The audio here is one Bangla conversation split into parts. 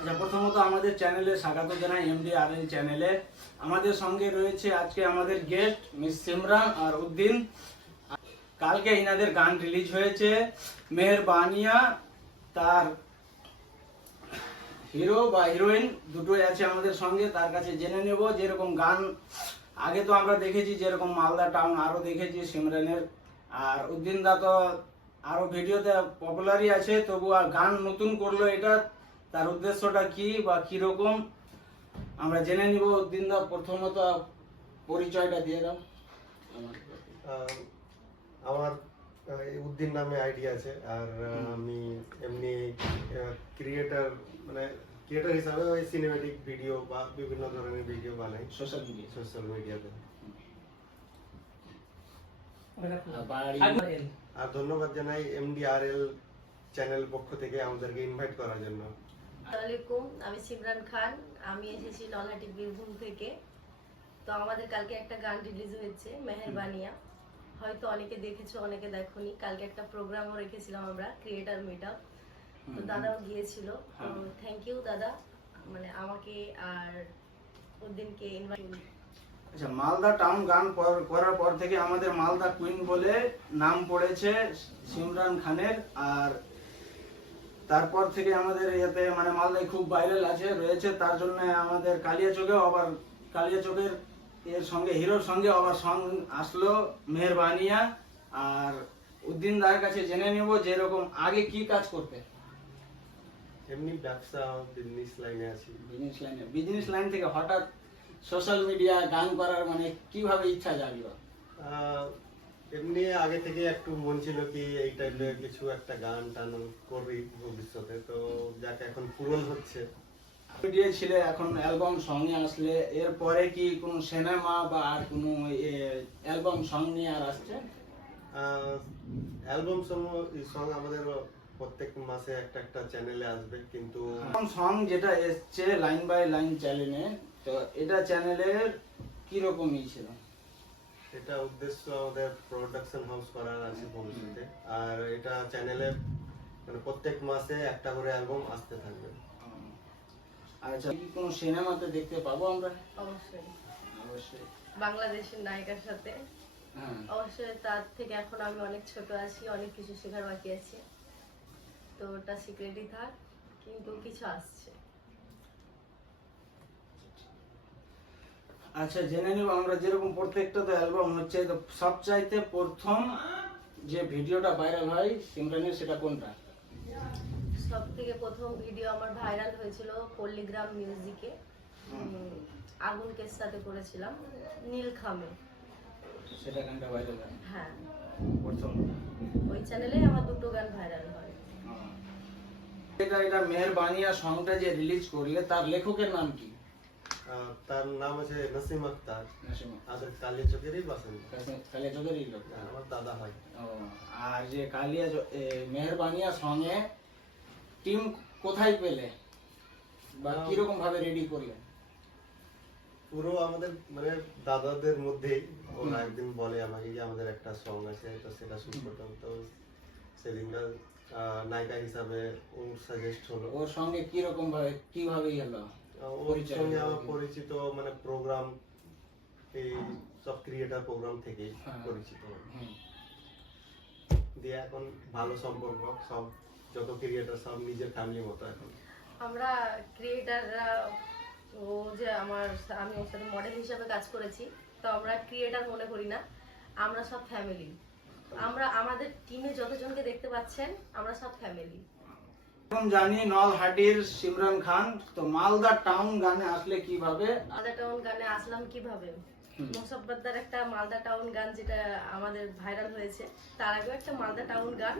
আচ্ছা, প্রথমত আমাদের চ্যানেলে স্বাগত জানাই, MDRL চ্যানেলে। আমাদের সঙ্গে রয়েছে আজকে আমাদের গেস্ট মিস সিমরান আর উদ্দিন। কালকে ইনাদের গান রিলিজ হয়েছে মেহেরবানিয়া। তার হিরো বা হিরোইন দুটোই আছে আমাদের সঙ্গে। তার কাছে জেনে নেব যেরকম গান আগে তো আমরা দেখেছি, যেরকম মালদা টাউন আরো দেখেছি সিমরানের, আর উদ্দিন দা তো আরো ভিডিওতে পপুলারই আছে, তবু আর গান নতুন করলো, এটা তার উদ্দেশ্যটা কি বা কি রকম আমরা জেনে নিব। উদ্দিন দা প্রথমত পরিচয়টা দিয়ে দাও। আমার উদ্দিন নামে আইডি আছে, আর আমি এমনি ক্রিয়েটার ক্রিয়েটার হিসাবে ওই সিনেমেটিক ভিডিও বা বিভিন্ন ধরনের ভিডিও বানাই সোশ্যাল মিডিয়াতে। আর ধন্যবাদ জানাই MDRL চ্যানেল পক্ষ থেকে আমাদেরকে ইনভাইট করার জন্য। আসসালামাইকুম, আমি সিমরান খান। আমি এসেছি নলহাটি বীরভূম থেকে। তো আমাদের কালকে একটা গান রিলিজ হয়েছে মেহেরবানিয়া। হয়তো অনেকে দেখেছো, অনেকে দেখোনি। কালকে একটা প্রোগ্রামও রেখেছিলাম আমরা, ক্রিয়েটার মিটআপ। তো দাদাও গিয়েছিল। তো থ্যাংক ইউ দাদা, মানে আমাকে আর উদ্দিনকে ইনভাইট। আচ্ছা, মালদা টাউন গান করার পর থেকে আমাদের মালদা কুইন বলে নাম পড়েছে সিমরান খানের। আর তারপর থেকে আমাদের ইয়াতে মানে মালদায় খুব ভাইরাল আছে রয়েছে। তার জন্য আমাদের কালিয়াচকেও আবার কালিয়াচকের এর সঙ্গে হিরোর সঙ্গে আবার সং আসলো মেহেরবানিয়া। আর উদ্দিন দার কাছে জেনে নেব যেরকম আগে কি কাজ করতে। এমনি ব্যবসা বিজনেস লাইনে আছি। বিজনেস লাইন থেকে হঠাৎ সোশ্যাল মিডিয়া গান করার মানে কিভাবে ইচ্ছা জাগলো? এমনি আগে থেকে একটু মন ছিল কি এই টাইপের কিছু একটা গান টান করবি ভবিষ্যতে, তো যাকে এখন পূরণ হচ্ছে। ভিডিও ছিল, এখন অ্যালবাম সঙ্গে আসলে এরপরে কি কোনো সিনেমা বা আর কোনো অ্যালবাম সং নিয়ে আর আসছে? অ্যালবাম সং আমাদের প্রত্যেক মাসে একটা একটা চ্যানেলে আসবে, কিন্তু সং যেটা এসছে লাইন বাই লাইন চ্যানেলে, তো এটা চ্যানেলের কি রকমই ছিল? এটা উদ্দেশ্য আমাদের প্রোডাকশন হাউস করার আছে ভবিষ্যতে, আর এটা চ্যানেলে মানে প্রত্যেক মাসে একটা করে অ্যালবাম আসতে থাকবে। আচ্ছা, কি কোনো সিনেমাতে দেখতে পাবো আমরা? অবশ্যই অবশ্যই। বাংলাদেশের নায়িকার সাথে। হ্যাঁ, অবশ্যই। তার থেকে এখন আমি অনেক ছোট আছি, অনেক কিছু শেখার বাকি আছে। তো ওটা সিক্রেটই থাক, কিন্তু কিছু আসছে। আচ্ছা, জেনে নিব আমরা যেরকম প্রত্যেকটা তো অ্যালবাম হচ্ছে, তো সবচাইতে প্রথম যে ভিডিওটা ভাইরাল হয় সিমরানের, সেটা কোনটা? সব থেকে প্রথম ভিডিও আমার ভাইরাল হয়েছিল পল্লীগ্রাম মিউজিকে, আগুনকের সাথে করেছিলাম নীলখামে। সেটা গানটা ভাইরাল হয় হ্যাঁ, প্রথম। ওই চ্যানেলে আমার দুটো গান ভাইরাল হয়। এটা মেহেরবানিয়া সংটা যে রিলিজ করলে তার লেখকের নাম কি? তার নাম আছে নাসিম আক্তার। নাসিম। আমাদের কালিয়াচকেরই বাসিন্দা। কালিয়াচকেরই লোক। আমার দাদা হয়। আর যে মেহেরবানিয়া সঙ্গে টিম কোথায় পেলে বা কিরকম ভাবে রেডি করলে? পুরো আমাদের মানে দাদাদের মধ্যেই ওরা একদিন বলে আমাকে যে আমাদের একটা সং আছে, তো সেটা শুট করতাম। তো সেদিনকার নায়িকা হিসাবে ও সাজেস্ট হলো। ওর সঙ্গে কিরকম ভাবে কিভাবে হলো? ওর সঙ্গে আমার পরিচিত মানে প্রোগ্রাম, এই সব ক্রিয়েটার প্রোগ্রাম থেকে পরিচিত দিয়ে এখন ভালো সম্পর্ক। সব যত ক্রিয়েটার সব নিজের ফ্যামিলির মতো এখন আমরা ক্রিয়েটাররা। ও যে আমি ওর সাথে মডেল হিসাবে কাজ করেছি, তো আমরা ক্রিয়েটার মনে করি না, আমরা সব ফ্যামিলি। আমরা আমাদের টিমে যতজনকে দেখতে পাচ্ছেন আমরা সব ফ্যামিলি। এখন জানি নলহাটির সিমরান খান, তো মালদা টাউন গানে আসলে কিভাবে? মালদা টাউন গানে আসলাম কিভাবে? মোসাব্বতদার একটা মালদা টাউন গান যেটা আমাদের ভাইরাল হয়েছে, তার আগেও একটা মালদা টাউন গান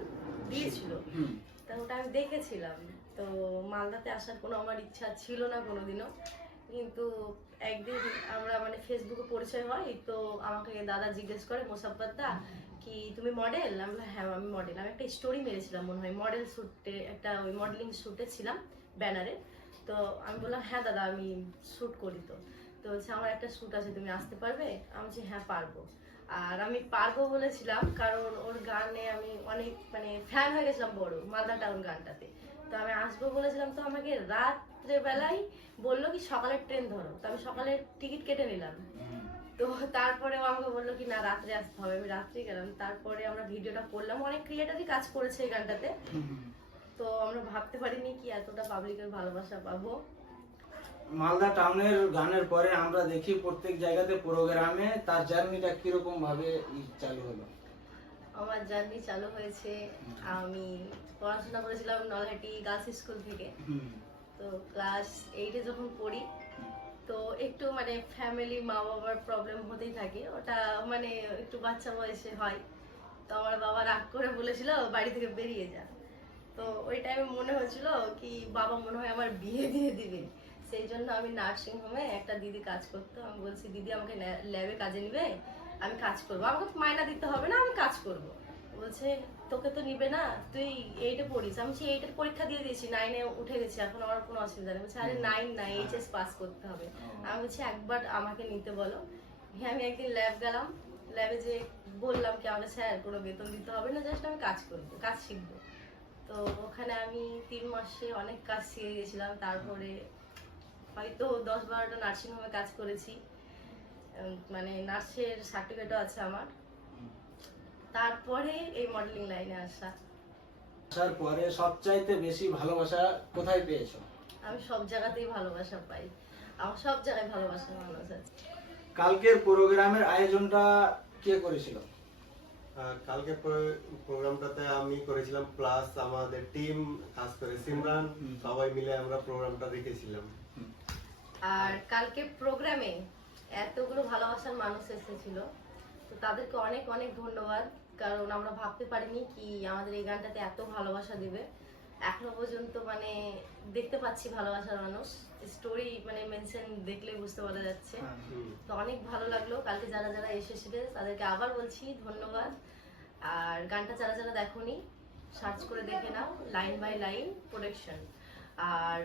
দিয়েছিল। তা ওটা আমি দেখেছিলাম। তো মালদাতে আসার কোনো আমার ইচ্ছা ছিল না কোনোদিনও, কিন্তু একদিন আমরা মানে ফেসবুকে পরিচয় হয়। তো আমাকে দাদা জিজ্ঞেস করে, মোসাব্বতদা কি তুমি মডেল? আমি বললাম হ্যাঁ আমি মডেল। আমি একটা স্টোরি মেরেছিলাম মনে হয়, মডেল শ্যুটে, একটা ওই মডেলিং শ্যুটে ছিলাম ব্যানারে। তো আমি বললাম হ্যাঁ দাদা আমি শ্যুট করি। তো তো হচ্ছে আমার একটা শ্যুট আছে, তুমি আসতে পারবে? আমি বলছি হ্যাঁ পারবো। আর আমি পারবো বলেছিলাম কারণ ওর গানে আমি অনেক মানে ফ্যান হয়ে গেছিলাম বড়, মালদা টাউন গানটাতে। তো আমি আসবো বলেছিলাম। তো আমাকে রাত রাত্রে বেলায় বললো কি সকালের ট্রেন ধরো, তো আমি সকালের টিকিট কেটে নিলাম। তো তারপরে ও আমাকে বললো কি না রাত্রে আসতে হবে, আমি রাত্রে গেলাম। তারপরে আমরা ভিডিওটা করলাম, অনেক ক্রিয়েটারই কাজ করেছে এই গানটাতে। তো আমরা ভাবতে পারিনি কি এতটা পাবলিকের ভালোবাসা পাবো। মালদা টাউনের গানের পরে আমরা দেখি প্রত্যেক জায়গাতে প্রোগ্রামে, তার জার্নিটা কিরকম ভাবে চালু হলো? আমার জার্নি চালু হয়েছে, আমি পড়াশোনা করেছিলাম নলহাটি গার্লস স্কুল থেকে। তো ক্লাস 8-এ যখন পড়ি, তো একটু মানে ফ্যামিলি মা বাবার প্রবলেম হতেই থাকে, ওটা মানে একটু বাচ্চা বয়সে হয়। তো আমার বাবা রাগ করে বলেছিল বাড়ি থেকে বেরিয়ে যা। তো ওই টাইমে মনে হয়েছিল কি বাবা মনে হয় আমার বিয়ে দিয়ে দিবে। সেই জন্য আমি নার্সিং হোমে একটা দিদি কাজ করতো, আমি বলছি দিদি আমাকে ল্যাবে কাজে নিবে, আমি কাজ করবো, আমাকে মাইনা দিতে হবে না, আমি কাজ করব। বলছে তোকে তো নিবে না, তুই 8-এ পড়িস। আমি 8-এর পরীক্ষা দিয়ে দিয়েছি, 9-এ উঠে গেছি, এখন আমার কোনো অসুবিধা নেই। বলছে আরে 9 না, এইচএস পাস করতে হবে। আমি বলছি একবার আমাকে নিতে বলো। আমি একদিন ল্যাব গেলাম, ল্যাবে যে বললাম কি আমাকে স্যার কোনো বেতন দিতে হবে না, জাস্ট আমি কাজ করবো, কাজ শিখবো। তো ওখানে আমি 3 মাসে অনেক কাজ শিখে গেছিলাম। তারপরে হয়তো 10-12টা নার্সিং হোমে কাজ করেছি, মানে নার্সের সার্টিফিকেটও আছে আমার। তারপরে এই মডেলিং লাইনে আসা। আসার পরে সবচাইতে বেশি ভালোবাসা কোথায় পেয়েছো? আমি সব জায়গাতেই ভালোবাসা পাই, আমার সব জায়গায় ভালোবাসার মানুষ আছে। কালকের প্রোগ্রামের আয়োজনটা কে করেছিল? কালকে প্রোগ্রামটাতে আমি করেছিলাম, প্লাস আমাদের টিম খাস করে সিমরান, সবাই মিলে আমরা প্রোগ্রামটা রেখেছিলাম। আর কালকে প্রোগ্রামে এতগুলো ভালোবাসার মানুষ এসেছিল, তো তাদেরকে অনেক অনেক ধন্যবাদ। কারণ আমরা ভাবতে পারিনি কি আমাদের এই গানটাতে এত ভালোবাসা দিবে। এখনো পর্যন্ত মানে দেখতে পাচ্ছি ভালোবাসার মানুষ, স্টোরি মানে মেনশন দেখলে বুঝতে পারা যাচ্ছে। তো অনেক ভালো লাগলো। কালকে যারা যারা এসেছিলেন তাদেরকে আবার বলছি ধন্যবাদ। আর গানটা যারা যারা দেখোনি সার্চ করে দেখে নাও, লাইন বাই লাইন প্রোডাকশন। আর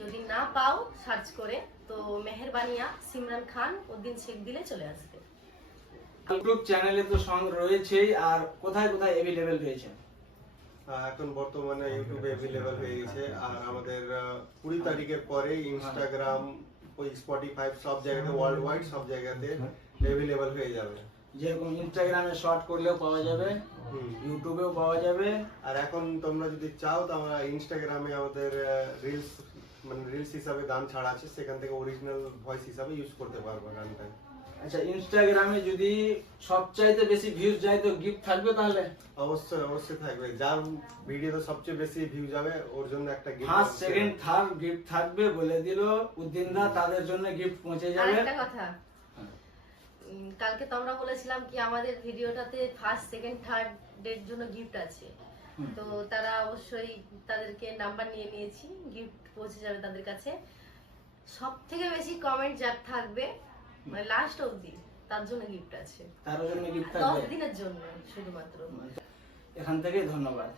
যদি না পাও সার্চ করে, তো মেহেরবানিয়া সিমরান খান উদ্দিন শেখ দিলে চলে আসবে। ইউটিউব চ্যানেলে তো সং রয়েছেই, আর কোথায় কোথায় अवेलेबल রয়েছে? এখন বর্তমানে ইউটিউবে অ্যাভেলেবল হয়ে গেছে, আর আমাদের 20 তারিখের পরে ইনস্টাগ্রাম, ওই স্পটিফাই, সব জায়গাতে ওয়ার্ল্ড ওয়াইড সব জায়গাতে অ্যাভেলেবল হয়ে যাবে। যেরকম ইনস্টাগ্রামে শর্ট করলেও পাওয়া যাবে, ইউটিউবেও পাওয়া যাবে। আর এখন তোমরা যদি চাও তো আমরা ইনস্টাগ্রামে আমাদের রিলস মানে রিলস হিসাবে গান ছাড়া আছে, সেখান থেকে অরিজিনাল ভয়েস হিসাবে ইউজ করতে পারবো গানটা। আচ্ছা, ইনস্টাগ্রামে যদি সবচাইতে বেশি ভিউজ যায় তো গিফট থাকবে তাহলে? অবশ্যই অবশ্যই থাকবে, যার ভিডিওতে সবচেয়ে বেশি ভিউ যাবে ওর জন্য একটা gift, first second third gift থাকবে বলে দিল উদ্দিন দা, তাদের জন্য গিফট পৌঁছে যাবে। আরেকটা কথা, কালকে তোমরা বলেছিলাম কি আমাদের ভিডিওটাতে ফার্স্ট সেকেন্ড থার্ড এর জন্য গিফট আছে। তো তারা অবশ্যই তাদেরকে নাম্বার নিয়ে নিয়েছি, গিফট পৌঁছে যাবে তাদের কাছে। সব থেকে বেশি কমেন্ট যার থাকবে মানে লাস্ট অবধি, তার জন্য গিফট আছে। তার জন্য গিফট 10 থাকবে দিনের জন্য শুধুমাত্র। এখান থেকে ধন্যবাদ।